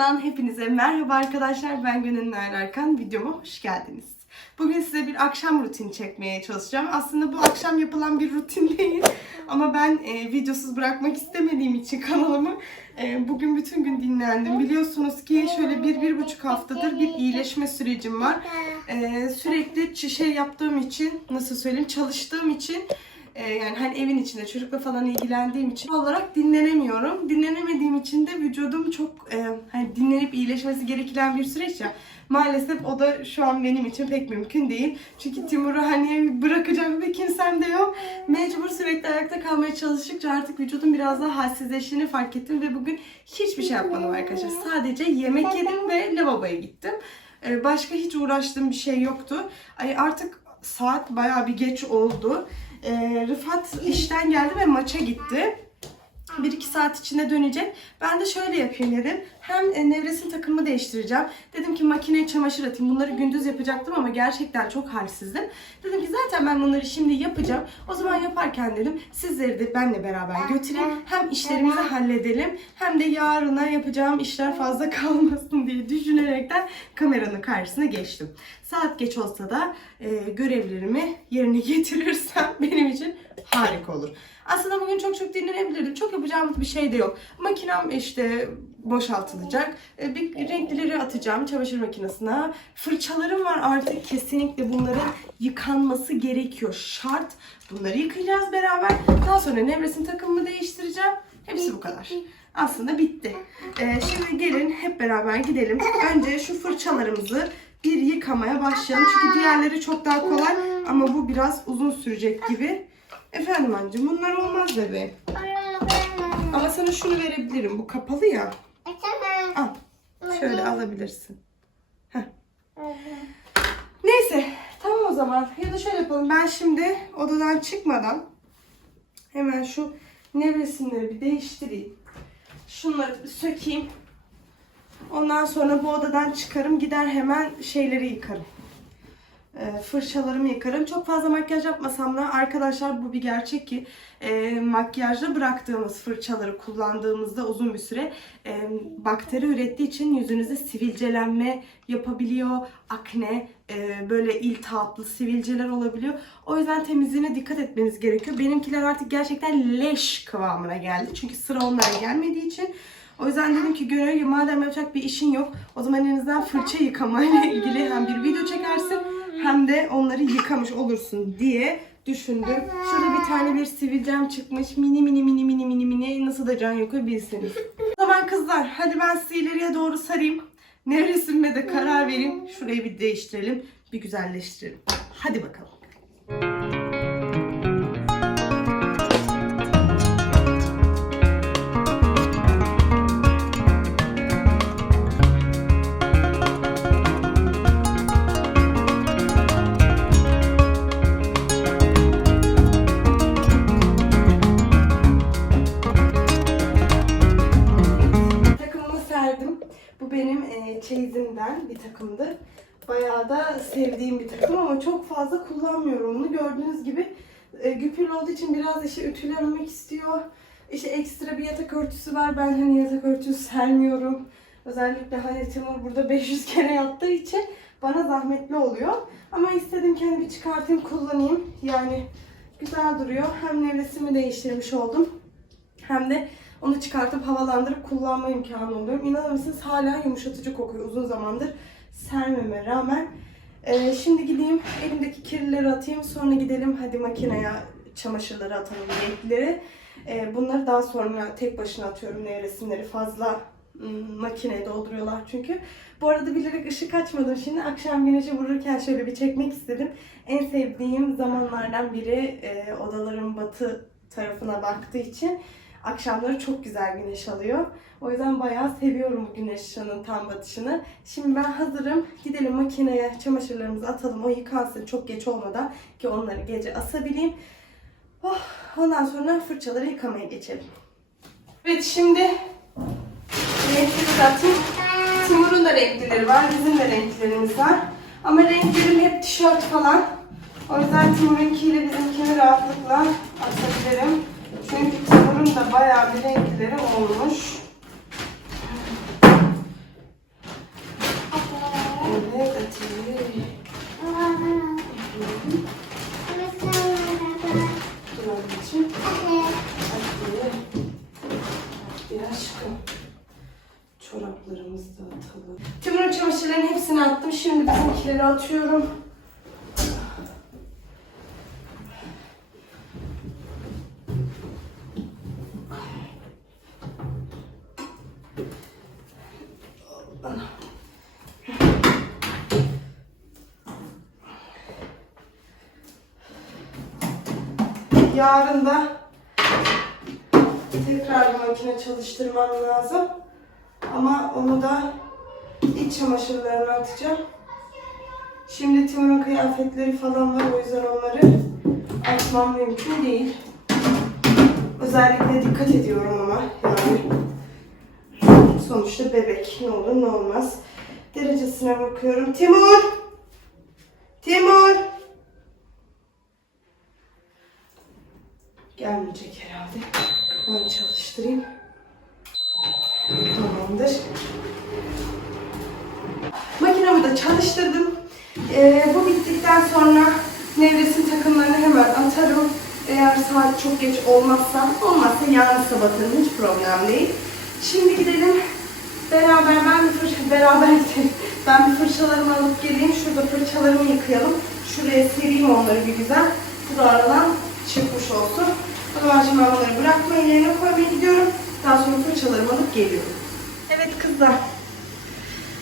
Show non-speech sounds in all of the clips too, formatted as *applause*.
kanalımdan hepinize merhaba arkadaşlar. Ben Gönül Nail Erkan. Videoma hoş geldiniz. Bugün size bir akşam rutini çekmeye çalışacağım. Aslında bu akşam yapılan bir rutin *laughs* değil. Ama ben e, videosuz bırakmak istemediğim için kanalımı e, bugün bütün gün dinlendim. Biliyorsunuz ki şöyle bir, bir buçuk haftadır bir iyileşme sürecim var. E, sürekli şey yaptığım için, nasıl söyleyeyim, çalıştığım için ee, yani hani evin içinde çocukla falan ilgilendiğim için olarak dinlenemiyorum. Dinlenemediğim için de vücudum çok e, hani dinlenip iyileşmesi gereken bir süreç ya. Maalesef o da şu an benim için pek mümkün değil. Çünkü Timur'u hani bırakacak bir kimsem de yok. Mecbur sürekli ayakta kalmaya çalıştıkça artık vücudum biraz daha halsizleştiğini fark ettim ve bugün hiçbir şey yapmadım arkadaşlar. Sadece yemek yedim ve lavaboya gittim. Ee, başka hiç uğraştığım bir şey yoktu. Ay artık saat bayağı bir geç oldu. Ee, Rıfat işten geldi ve maça gitti. 1-2 saat içinde dönecek. Ben de şöyle yapayım dedim. Hem e, nevresim takımı değiştireceğim. Dedim ki makineye çamaşır atayım. Bunları gündüz yapacaktım ama gerçekten çok halsizdim. Dedim ki zaten ben bunları şimdi yapacağım. O zaman yaparken dedim sizleri de benle beraber götüreyim. Hem işlerimizi halledelim hem de yarına yapacağım işler fazla kalmasın diye düşünerekten kameranın karşısına geçtim. Saat geç olsa da e, görevlerimi yerine *laughs* getirirsem benim için harika olur. Aslında bugün çok çok dinlenebilirdim. Çok yapacağım bir şey de yok. Makinem işte boşaltılacak. E, Bir renklileri atacağım çamaşır makinesine. Fırçalarım var artık kesinlikle bunların yıkanması gerekiyor. Şart. Bunları yıkayacağız beraber. Daha sonra nevresim takımımı değiştireceğim. Hepsi bu kadar. Aslında bitti. E, şimdi gelin hep beraber gidelim. Önce şu fırçalarımızı bir yıkamaya başlayalım. Çünkü diğerleri çok daha kolay ama bu biraz uzun sürecek gibi. Efendim anneciğim bunlar olmaz bebeğim. Ama sana şunu verebilirim. Bu kapalı ya. Al. Şöyle alabilirsin. Heh. Neyse. Tamam o zaman. Ya da şöyle yapalım. Ben şimdi odadan çıkmadan hemen şu nevresimleri bir değiştireyim. Şunları bir sökeyim. Ondan sonra bu odadan çıkarım. Gider hemen şeyleri yıkarım. E, fırçalarımı yıkarım. Çok fazla makyaj yapmasam da arkadaşlar bu bir gerçek ki e, makyajda bıraktığımız fırçaları kullandığımızda uzun bir süre e, bakteri ürettiği için yüzünüzde sivilcelenme yapabiliyor. Akne, e, böyle iltihaplı sivilceler olabiliyor. O yüzden temizliğine dikkat etmeniz gerekiyor. Benimkiler artık gerçekten leş kıvamına geldi. Çünkü sıra onlara gelmediği için. O yüzden dedim ki Gönül madem yapacak bir işin yok o zaman elinizden fırça yıkamayla ilgili hem bir video çekersin hem de onları yıkamış olursun diye düşündüm. Şurada bir tane bir sivilcem çıkmış. Mini mini mini mini mini mini nasıl da can yakıyor bilseniz. O zaman kızlar hadi ben sizi ileriye doğru sarayım. Nevresimime de karar vereyim. Şurayı bir değiştirelim. Bir güzelleştirelim. Hadi bakalım. Bu benim e, çeyizimden bir takımdı. Bayağı da sevdiğim bir takım ama çok fazla kullanmıyorum bunu. Gördüğünüz gibi e, güpül olduğu için biraz işte ütülenmek istiyor. İşte ekstra bir yatak örtüsü var. Ben hani yatak örtüsü sermiyorum. Özellikle hani Timur burada *laughs* 500 kere yattığı için bana zahmetli oluyor. Ama istedim ki hani bir çıkartayım kullanayım. Yani güzel duruyor. Hem nevresimi değiştirmiş oldum. Hem de onu çıkartıp havalandırıp kullanma imkanı oluyor. İnanır mısınız hala yumuşatıcı kokuyor uzun zamandır sermeme rağmen. Ee, şimdi gideyim elimdeki kirlileri atayım sonra gidelim hadi makineye çamaşırları atalım renkleri. Ee, bunları daha sonra tek başına atıyorum nevresimleri fazla ım, makineye dolduruyorlar çünkü. Bu arada bilerek ışık açmadım şimdi akşam güneşi vururken şöyle bir çekmek istedim. En sevdiğim zamanlardan biri e, odaların batı tarafına baktığı için akşamları çok güzel güneş alıyor. O yüzden bayağı seviyorum bu güneş ışığının tam batışını. Şimdi ben hazırım. Gidelim makineye çamaşırlarımızı atalım. O yıkansın çok geç olmadan ki onları gece asabileyim. Oh, ondan sonra fırçaları yıkamaya geçelim. Evet şimdi renkleri atayım. Timur'un da renklileri var. Bizim de renklerimiz var. Ama renklerim hep tişört falan. O yüzden Timur'unkiyle bizimkini rahatlıkla atabilirim. Çünkü Timur'un da bayağı bir renkleri olmuş. Yarın da tekrar bir makine çalıştırmam lazım. Ama onu da iç çamaşırlarını atacağım. Şimdi Timur'un kıyafetleri falan var o yüzden onları atmam mümkün değil. Özellikle dikkat ediyorum ama yani sonuçta bebek ne olur ne olmaz. Derecesine bakıyorum. Timur! Timur! Gelmeyecek herhalde. Ben çalıştırayım. Tamamdır. Makinamı da çalıştırdım. Ee, bu bittikten sonra nevresim takımlarını hemen atarım. Eğer saat çok geç olmazsa, olmazsa yarın sabahın hiç problem değil. Şimdi gidelim. Beraber ben bir fırça, beraber. Ben bir fırçalarımı alıp geleyim. Şurada fırçalarımı yıkayalım. Şuraya sereyim onları bir güzel. Bu da aradan çıkmış olsun. Ben bunları bırakmaya yerine koymaya gidiyorum. Daha sonra fırçalarımı alıp geliyorum. Evet kızlar.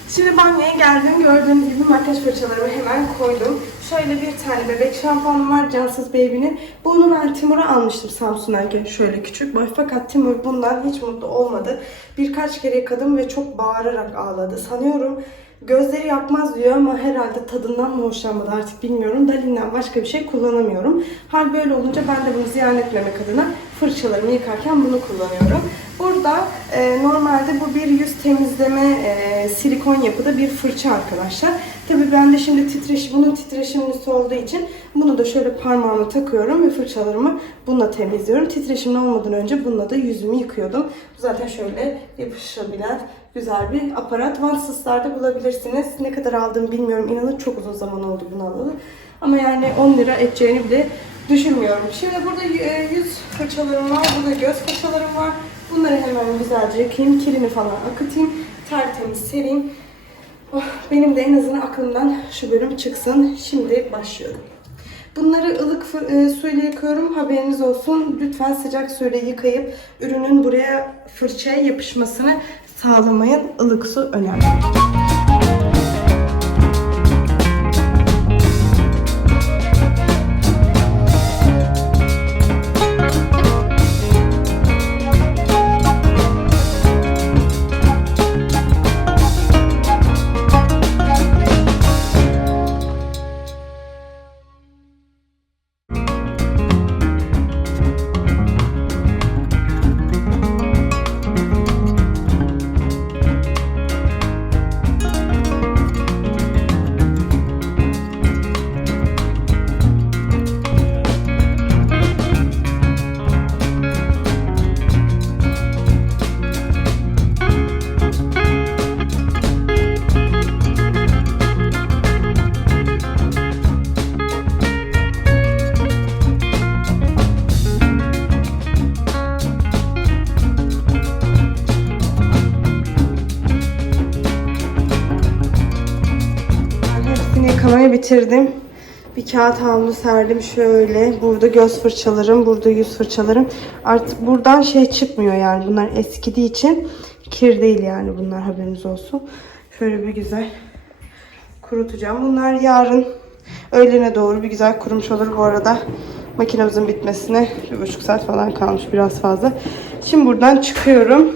Şimdi banyoya geldim. Gördüğünüz gibi makyaj fırçalarımı hemen koydum. Şöyle bir tane bebek şampuanım var. Cansız Baby'nin. Bunu ben Timur'a almıştım Samsun'dayken şöyle küçük boy. Fakat Timur bundan hiç mutlu olmadı. Birkaç kere yıkadım ve çok bağırarak ağladı. Sanıyorum gözleri yapmaz diyor ama herhalde tadından mı hoşlanmadı artık bilmiyorum. Dalin'den başka bir şey kullanamıyorum. Hal böyle olunca ben de bunu ziyan etmemek adına fırçalarımı yıkarken bunu kullanıyorum. Burada e, normalde bu bir yüz temizleme e, silikon yapıda bir fırça arkadaşlar. Tabi ben de şimdi titreş, bunun titreşimlisi olduğu için bunu da şöyle parmağıma takıyorum ve fırçalarımı bununla temizliyorum. Titreşimli olmadan önce bununla da yüzümü yıkıyordum. Zaten şöyle yapışabilen güzel bir aparat. Vansızlarda bulabilirsiniz. Ne kadar aldığımı bilmiyorum. İnanın çok uzun zaman oldu bunu alalı. Ama yani 10 lira edeceğini bile düşünmüyorum. Şimdi burada e, yüz fırçalarım var. Burada göz fırçalarım var. Bunları hemen güzelce yıkayayım. Kirini falan akıtayım. Tertemiz sereyim. Oh, benim de en azından aklımdan şu bölüm çıksın. Şimdi başlıyorum. Bunları ılık e, suyla yıkıyorum. Haberiniz olsun. Lütfen sıcak suyla yıkayıp ürünün buraya fırçaya yapışmasını sağlamayın. Ilık su önemli. Bitirdim. Bir kağıt havlu serdim şöyle. Burada göz fırçalarım, burada yüz fırçalarım. Artık buradan şey çıkmıyor yani. Bunlar eskidiği için kir değil yani bunlar haberiniz olsun. Şöyle bir güzel kurutacağım. Bunlar yarın öğlene doğru bir güzel kurumuş olur bu arada. Makinemizin bitmesine bir buçuk saat falan kalmış biraz fazla. Şimdi buradan çıkıyorum.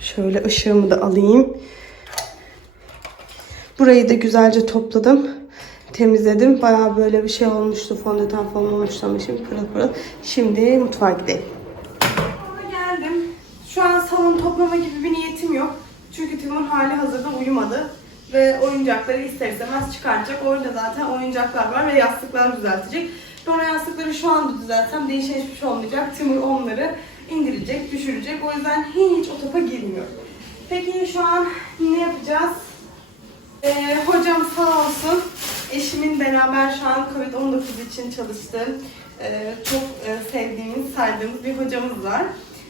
Şöyle ışığımı da alayım. Burayı da güzelce topladım. Temizledim. Bayağı böyle bir şey olmuştu. Fondöten falan olmuştu ama şimdi pırıl pırıl. Şimdi mutfağa gidelim. geldim. Şu an salon toplama gibi bir niyetim yok. Çünkü Timur hali hazırda uyumadı. Ve oyuncakları ister istemez çıkaracak. Orada zaten oyuncaklar var ve yastıklar düzeltecek. O yastıkları şu anda düzeltsem değişen hiçbir şey olmayacak. Timur onları indirecek, düşürecek. O yüzden hiç o topa girmiyorum. Peki şu an ne yapacağız? Ee, hocam sağ olsun. Eşimin beraber şu an Covid-19 için çalıştığım, e, çok e, sevdiğimiz, saydığımız bir hocamız var.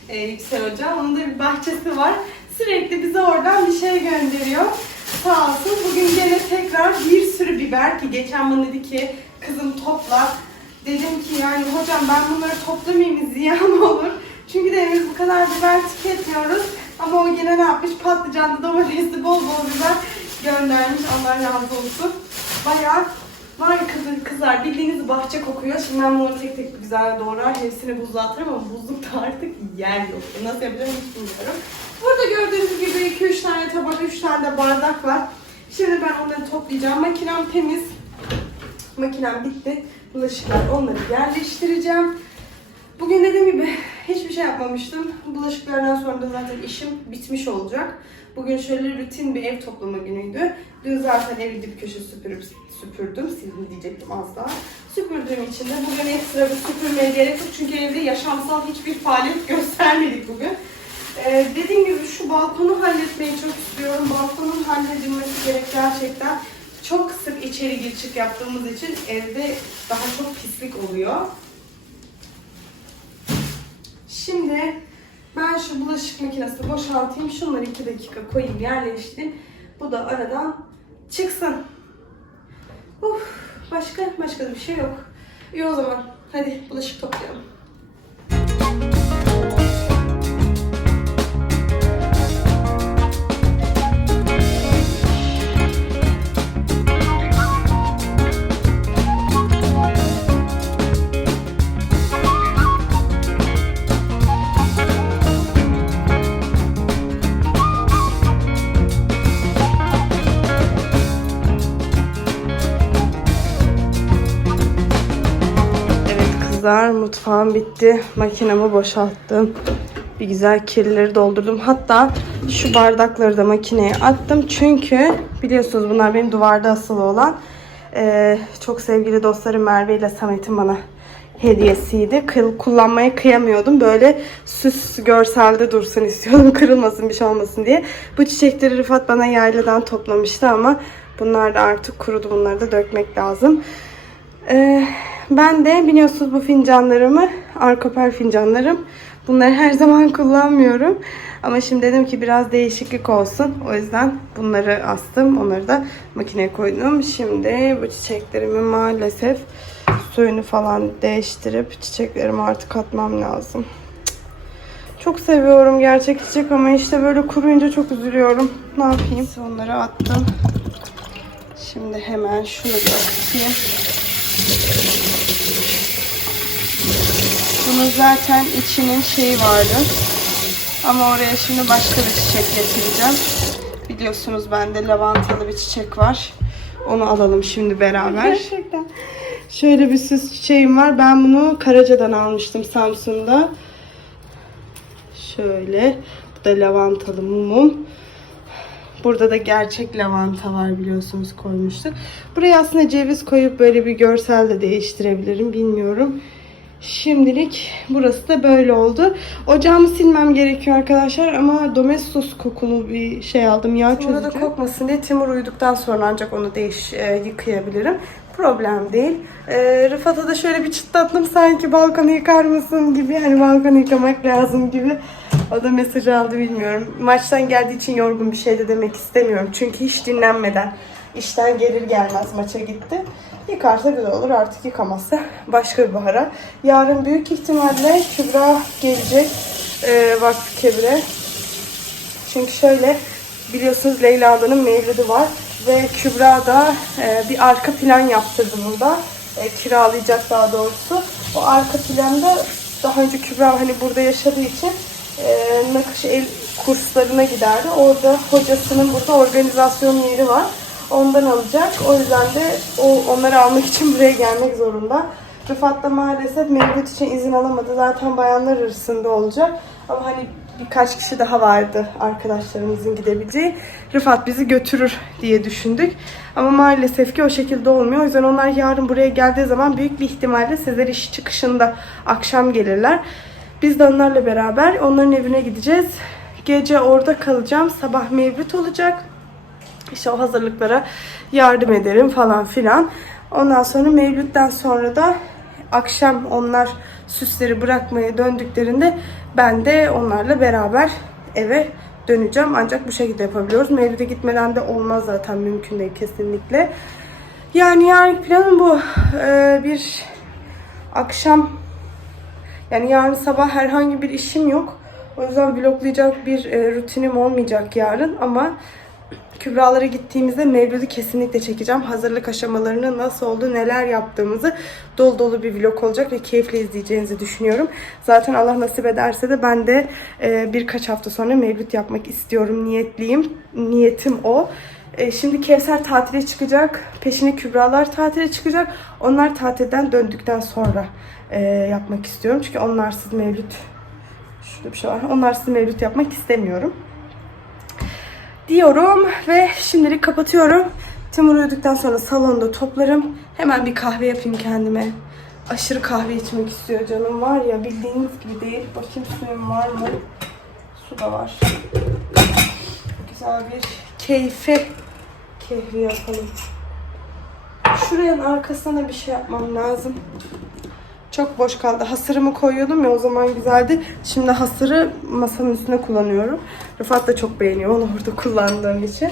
E, Yüksel Hoca. Onun da bir bahçesi var. Sürekli bize oradan bir şey gönderiyor. sağ olsun. Bugün gene tekrar bir sürü biber ki geçen bana dedi ki kızım topla. Dedim ki yani hocam ben bunları toplamayayım ziyan *laughs* olur. Çünkü de evimiz bu kadar biber tüketmiyoruz. Ama o gene ne yapmış? Patlıcanlı, domatesli, bol bol biber göndermiş. Allah razı olsun. Bayağı var kızlar, kızlar bildiğiniz bahçe kokuyor. Şimdi ben bunları tek tek güzel doğrar. Hepsini buzluğa atarım ama buzlukta artık yer yok. Nasıl yapacağım hiç bilmiyorum. Burada gördüğünüz gibi 2-3 tane tabak, 3 tane de bardak var. Şimdi ben onları toplayacağım. Makinem temiz. Makinem bitti. Bulaşıklar onları yerleştireceğim. Bugün dediğim gibi hiçbir şey yapmamıştım. Bulaşıklardan sonra da zaten işim bitmiş olacak. Bugün şöyle rutin bir ev toplama günüydü. Dün zaten evi dip köşe süpürüp süpürdüm. Sildim diyecektim az daha. Süpürdüğüm için de bugün ekstra bir süpürmeye gerek yok. Çünkü evde yaşamsal hiçbir faaliyet *laughs* göstermedik bugün. Ee, dediğim gibi şu balkonu halletmeyi çok istiyorum. Balkonun halledilmesi gerek gerçekten. Çok sık içeri gir çık yaptığımız için evde daha çok pislik oluyor. Şimdi ben şu bulaşık makinesini boşaltayım. Şunları 2 dakika koyayım yerleştireyim. Bu da aradan çıksın. Uf, başka başka bir şey yok. İyi o zaman. Hadi bulaşık toplayalım. Kızlar mutfağım bitti. Makinemi boşalttım. Bir güzel kirleri doldurdum. Hatta şu bardakları da makineye attım. Çünkü biliyorsunuz bunlar benim duvarda asılı olan eee, çok sevgili dostlarım Merve ile Samet'in bana hediyesiydi. Kıl, kullanmaya kıyamıyordum. Böyle süs görselde dursun istiyordum. *laughs* Kırılmasın bir şey olmasın diye. Bu çiçekleri Rıfat bana yayladan toplamıştı ama bunlar da artık kurudu. Bunları da dökmek lazım. Ee, ben de biliyorsunuz bu fincanlarımı, arkoper fincanlarım. Bunları her zaman kullanmıyorum. Ama şimdi dedim ki biraz değişiklik olsun. O yüzden bunları astım. Onları da makineye koydum. Şimdi bu çiçeklerimi maalesef suyunu falan değiştirip çiçeklerimi artık atmam lazım. Çok seviyorum gerçek çiçek ama işte böyle kuruyunca çok üzülüyorum. Ne yapayım? Onları attım. Şimdi hemen şunu bir atayım. Bunun zaten içinin şeyi vardı. Ama oraya şimdi başka bir çiçek getireceğim. Biliyorsunuz bende lavantalı bir çiçek var. Onu alalım şimdi beraber. Gerçekten. Şöyle bir süs çiçeğim var. Ben bunu Karaca'dan almıştım Samsun'da. Şöyle. Bu da lavantalı mumum. Burada da gerçek lavanta var biliyorsunuz koymuştuk. Buraya aslında ceviz koyup böyle bir görsel de değiştirebilirim bilmiyorum. Şimdilik burası da böyle oldu. Ocağımı silmem gerekiyor arkadaşlar ama domestos kokulu bir şey aldım yağ çözücü. Sonra da kokmasın diye Timur uyuduktan sonra ancak onu değiş e, yıkayabilirim. Problem değil. E, Rıfat'a da şöyle bir çıtlattım sanki balkonu yıkar mısın gibi. Hani balkonu yıkamak lazım gibi. O da mesaj aldı bilmiyorum. Maçtan geldiği için yorgun bir şey de demek istemiyorum. Çünkü hiç dinlenmeden işten gelir gelmez maça gitti. Yıkarsa güzel olur artık yıkamazsa *laughs* başka bir bahara. Yarın büyük ihtimalle Kübra gelecek e, Vakfı Kebir'e. Çünkü şöyle biliyorsunuz Leyla ablanın mevlidi var ve Kübra da e, bir arka plan yaptırdı burada. E, kiralayacak daha doğrusu. O arka planda daha önce Kübra hani burada yaşadığı için e, nakış el kurslarına giderdi. Orada hocasının burada organizasyon yeri var. Ondan alacak. O yüzden de o onları almak için buraya gelmek zorunda. Rıfat da maalesef mevlüt için izin alamadı. Zaten bayanlar arasında olacak. Ama hani birkaç kişi daha vardı arkadaşlarımızın gidebileceği. Rıfat bizi götürür diye düşündük. Ama maalesef ki o şekilde olmuyor. O yüzden onlar yarın buraya geldiği zaman büyük bir ihtimalle Sezer iş çıkışında akşam gelirler. Biz de onlarla beraber onların evine gideceğiz. Gece orada kalacağım. Sabah mevlüt olacak. İşte o hazırlıklara yardım ederim falan filan. Ondan sonra Mevlüt'ten sonra da akşam onlar süsleri bırakmaya döndüklerinde ben de onlarla beraber eve döneceğim. Ancak bu şekilde yapabiliyoruz. Mevlüt'e gitmeden de olmaz zaten mümkün değil kesinlikle. Yani yarın planım bu. Ee, bir akşam yani yarın sabah herhangi bir işim yok. O yüzden vloglayacak bir e, rutinim olmayacak yarın ama Kübralara gittiğimizde Mevlüt'ü kesinlikle çekeceğim. Hazırlık aşamalarını nasıl oldu, neler yaptığımızı dolu dolu bir vlog olacak ve keyifle izleyeceğinizi düşünüyorum. Zaten Allah nasip ederse de ben de e, birkaç hafta sonra Mevlüt yapmak istiyorum. Niyetliyim. Niyetim o. E, şimdi Kevser tatile çıkacak. Peşine Kübralar tatile çıkacak. Onlar tatilden döndükten sonra e, yapmak istiyorum. Çünkü onlarsız Mevlüt Şurada bir şey var. Onlarsız Mevlüt yapmak istemiyorum diyorum ve şimdilik kapatıyorum. Timur uyuduktan sonra salonda toplarım. Hemen bir kahve yapayım kendime. Aşırı kahve içmek istiyor canım var ya bildiğiniz gibi değil. Bakayım suyum var mı? Su da var. Güzel bir keyfi keyfi yapalım. Şuranın arkasına bir şey yapmam lazım. Çok boş kaldı. Hasırımı koyuyordum ya o zaman güzeldi. Şimdi hasırı masanın üstüne kullanıyorum. Rıfat da çok beğeniyor onu orada kullandığım için.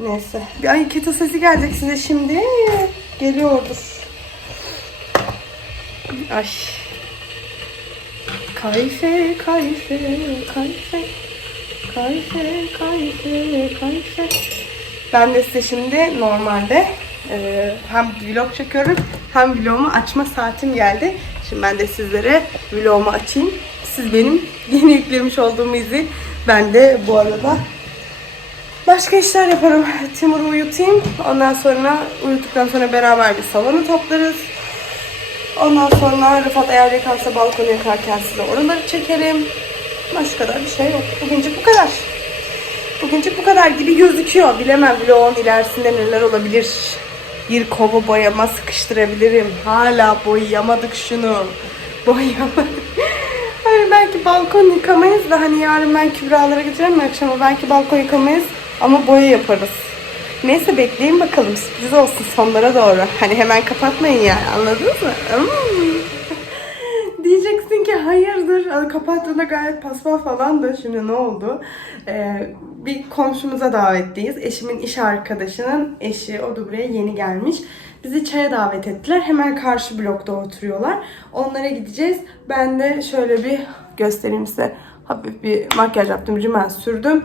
Neyse. Bir ay keto sesi gelecek size şimdi. Geliyordur. Ay. Kayfe, kayfe, kayfe. Kayfe, kayfe, kayfe. Ben de size şimdi normalde e, hem vlog çekiyorum hem vlogumu açma saatim geldi. Şimdi ben de sizlere vlogumu açayım. Siz benim *laughs* yeni yüklemiş olduğumu izleyin. Ben de bu arada başka işler yaparım. Timur'u uyutayım. Ondan sonra uyuttuktan sonra beraber bir salonu toplarız. Ondan sonra Rıfat eğer yakarsa balkonu yakarken size oraları çekerim. Başka da bir şey yok. Bugüncük bu kadar. Bugüncük bu kadar gibi gözüküyor. Bilemem vlogun ilerisinde neler olabilir. Bir kova boyama sıkıştırabilirim. Hala boyayamadık şunu. Boyamadık. Hani belki balkon yıkamayız da hani yarın ben Kübra'lara gideceğim akşama belki balkon yıkamayız ama boya yaparız. Neyse bekleyin bakalım sürpriz olsun sonlara doğru. Hani hemen kapatmayın yani anladınız mı? Hmm. Hayırdır Hani kapattığında gayet paspas falan da şimdi ne oldu? Ee, bir komşumuza davetliyiz. Eşimin iş arkadaşının eşi o da buraya yeni gelmiş. Bizi çaya davet ettiler. Hemen karşı blokta oturuyorlar. Onlara gideceğiz. Ben de şöyle bir göstereyim size. Hafif bir makyaj yaptım, rimel sürdüm.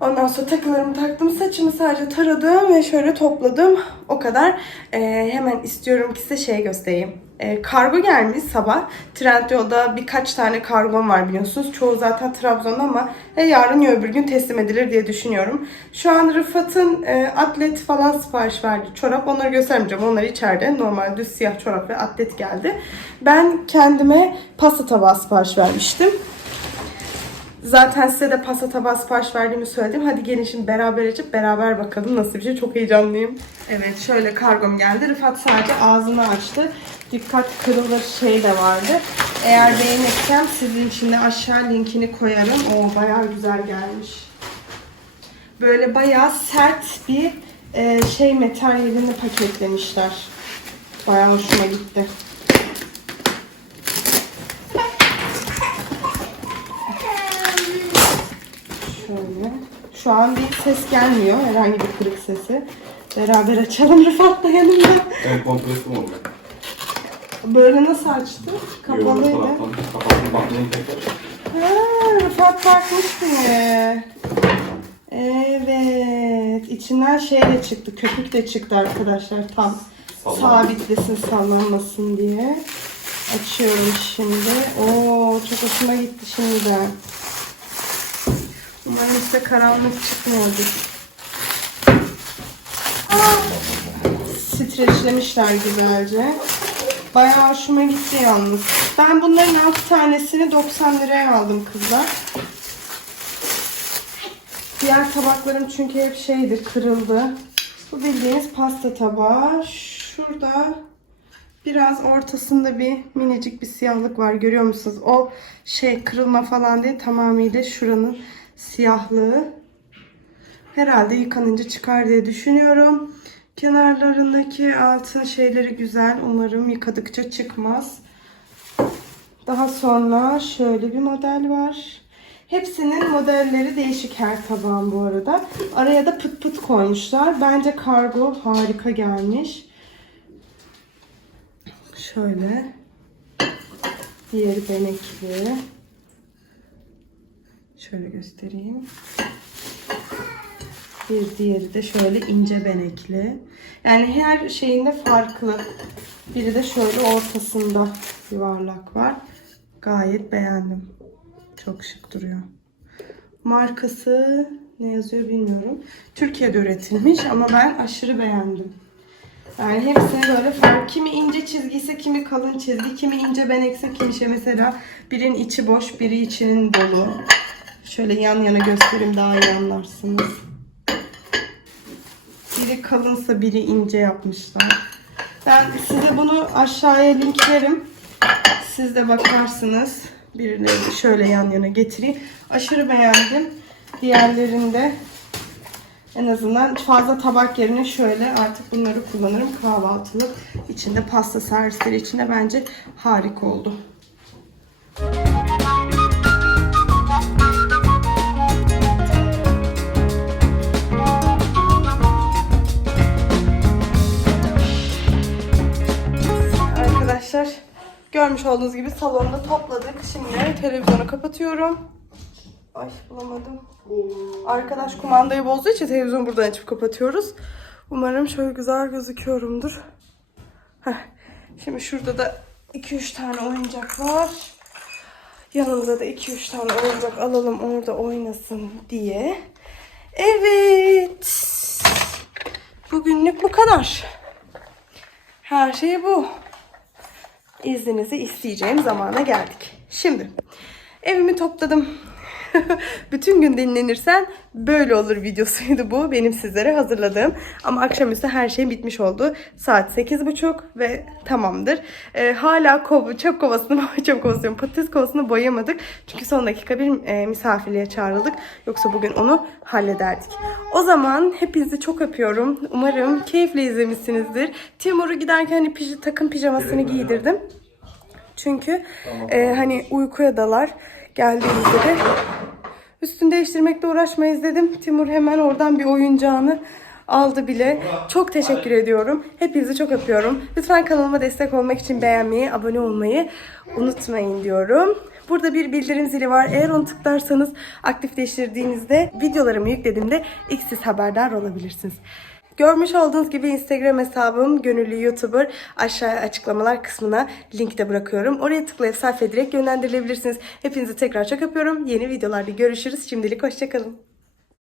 Ondan sonra takılarımı taktım. Saçımı sadece taradım ve şöyle topladım. O kadar. Ee, hemen istiyorum ki size şey göstereyim. Ee, kargo gelmiş sabah. Trendyol'da birkaç tane kargom var biliyorsunuz. Çoğu zaten Trabzon'da ama ya yarın ya öbür gün teslim edilir diye düşünüyorum. Şu an Rıfat'ın e, atlet falan sipariş verdi. Çorap onları göstermeyeceğim. Onlar içeride. Normal düz siyah çorap ve atlet geldi. Ben kendime pasta tabağı sipariş vermiştim. Zaten size de pasta tabağı sipariş verdiğimi söyledim. Hadi gelin şimdi beraber açıp beraber bakalım nasıl bir şey. Çok heyecanlıyım. Evet şöyle kargom geldi. Rıfat sadece ağzını açtı. Dikkat kırılır şey de vardı. Eğer beğenirsem sizin için de aşağı linkini koyarım. O bayağı güzel gelmiş. Böyle bayağı sert bir e, şey materyalini paketlemişler. Bayağı hoşuma gitti. Şöyle. Şu an bir ses gelmiyor. Herhangi bir kırık sesi. Beraber açalım Rıfat da yanımda. Ben kompresli oldu. Böyle nasıl açtı? Kapalıydı. Kapattım bakmayın tekrar. Ha, Rıfat bakmış bile. Evet. İçinden şey de çıktı. Köpük de çıktı arkadaşlar. Tam Sallan. sabitlesin sallanmasın diye. Açıyorum şimdi. Oo çok hoşuma gitti şimdiden. Umarım işte karanlık çıkmıyordur. Streçlemişler güzelce. Bayağı hoşuma gitti yalnız. Ben bunların 6 tanesini 90 liraya aldım kızlar. Diğer tabaklarım çünkü hep şeydi, kırıldı. Bu bildiğiniz pasta tabağı. Şurada biraz ortasında bir minicik bir siyahlık var. Görüyor musunuz? O şey kırılma falan değil. Tamamıyla şuranın siyahlığı. Herhalde yıkanınca çıkar diye düşünüyorum. Kenarlarındaki altın şeyleri güzel. Umarım yıkadıkça çıkmaz. Daha sonra şöyle bir model var. Hepsinin modelleri değişik her tabağın bu arada. Araya da pıt pıt koymuşlar. Bence kargo harika gelmiş. Şöyle. Diğeri benekli. Şöyle göstereyim. Bir diğeri de şöyle ince benekli. Yani her şeyinde farklı. Biri de şöyle ortasında yuvarlak var. Gayet beğendim. Çok şık duruyor. Markası ne yazıyor bilmiyorum. Türkiye'de üretilmiş ama ben aşırı beğendim. Yani hepsini böyle farklı. Kimi ince çizgiyse, kimi kalın çizgi, kimi ince benekse, kimi şey mesela birinin içi boş, biri içinin dolu. Şöyle yan yana göstereyim daha iyi anlarsınız. Biri kalınsa biri ince yapmışlar. Ben size bunu aşağıya linklerim. Siz de bakarsınız. Birileri şöyle yan yana getireyim. Aşırı beğendim. Diğerlerinde en azından fazla tabak yerine şöyle artık bunları kullanırım. Kahvaltılık içinde pasta servisleri içinde bence harika oldu. Arkadaşlar görmüş olduğunuz gibi salonda topladık. Şimdi televizyonu kapatıyorum. Ay bulamadım. Arkadaş kumandayı bozduğu için televizyonu buradan açıp kapatıyoruz. Umarım şöyle güzel gözüküyorumdur. Heh. Şimdi şurada da 2-3 tane oyuncak var. Yanımıza da 2-3 tane oyuncak alalım orada oynasın diye. Evet. Bugünlük bu kadar. Her şey bu. İzninizi isteyeceğim zamana geldik. Şimdi evimi topladım. *laughs* Bütün gün dinlenirsen böyle olur videosuydu bu. Benim sizlere hazırladığım. Ama akşamüstü her şey bitmiş oldu. Saat 8.30 ve tamamdır. Ee, hala kovu, çöp kovasını, *laughs* çöp kovası diyorum, patates kovasını boyamadık. Çünkü son dakika bir e, misafirliğe çağrıldık. Yoksa bugün onu hallederdik. O zaman hepinizi çok öpüyorum. Umarım keyifle izlemişsinizdir. Timur'u giderken hani pij- takım pijamasını giydirdim. Çünkü e, hani uykuya dalar. Geldiğimizde de üstünü değiştirmekle uğraşmayız dedim. Timur hemen oradan bir oyuncağını aldı bile. Çok teşekkür ediyorum. Hepinizi çok öpüyorum. Lütfen kanalıma destek olmak için beğenmeyi, abone olmayı unutmayın diyorum. Burada bir bildirim zili var. Eğer onu tıklarsanız aktifleştirdiğinizde videolarımı yüklediğimde ilk siz haberdar olabilirsiniz. Görmüş olduğunuz gibi Instagram hesabım Gönüllü YouTuber aşağıya açıklamalar kısmına link de bırakıyorum. Oraya tıklayıp sayfaya direkt yönlendirilebilirsiniz. Hepinizi tekrar çok öpüyorum. Yeni videolarda görüşürüz. Şimdilik hoşçakalın.